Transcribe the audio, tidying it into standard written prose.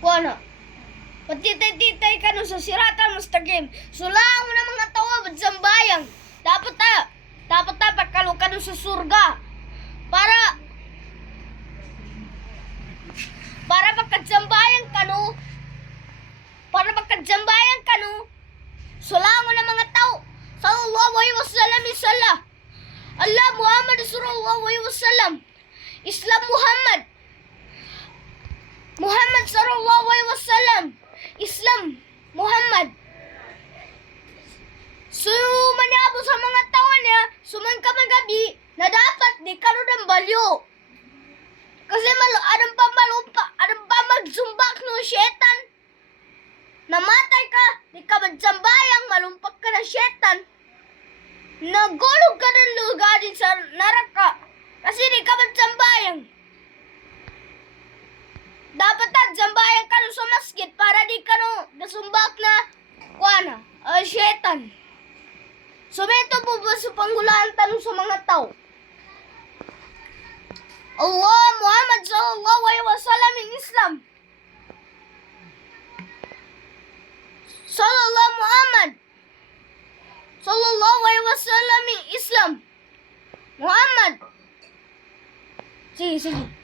Kuha na. Patitay-titay ka nun sa siratan mo sa game. Sulaan mo na mga tawa ba't sambayang. Dapat pagkalo ka nun sa surga. Para pagkadsambayan ka no. Sulaan mo na mga tao. Sallallahu alaihi wasallam isala. Allah Muhammad sallallahu alaihi wasallam. Islam Muhammad sallallahu alaihi wasallam. Islam Muhammad. Manyabo sa mga tao niya, suman ka magabi na dapat di ka ng balyo. Kasi anong pa magsumbak no shetan. Namatay ka, di ka magsambayang, malumpak ka ng shetan. Nagulog ka ng lugar din sa naraka. Kasi di ka magsambayang. Dapat sambayang ka sa masjid para di ka nasumbak na shetan. So, ito po ba sa panghulaan tanong sa mga tao? Allah Muhammad sallallahu alaihi wasallam in Islam. Sallallahu Muhammad sallallahu alaihi wasallam in Islam. Muhammad. Sige.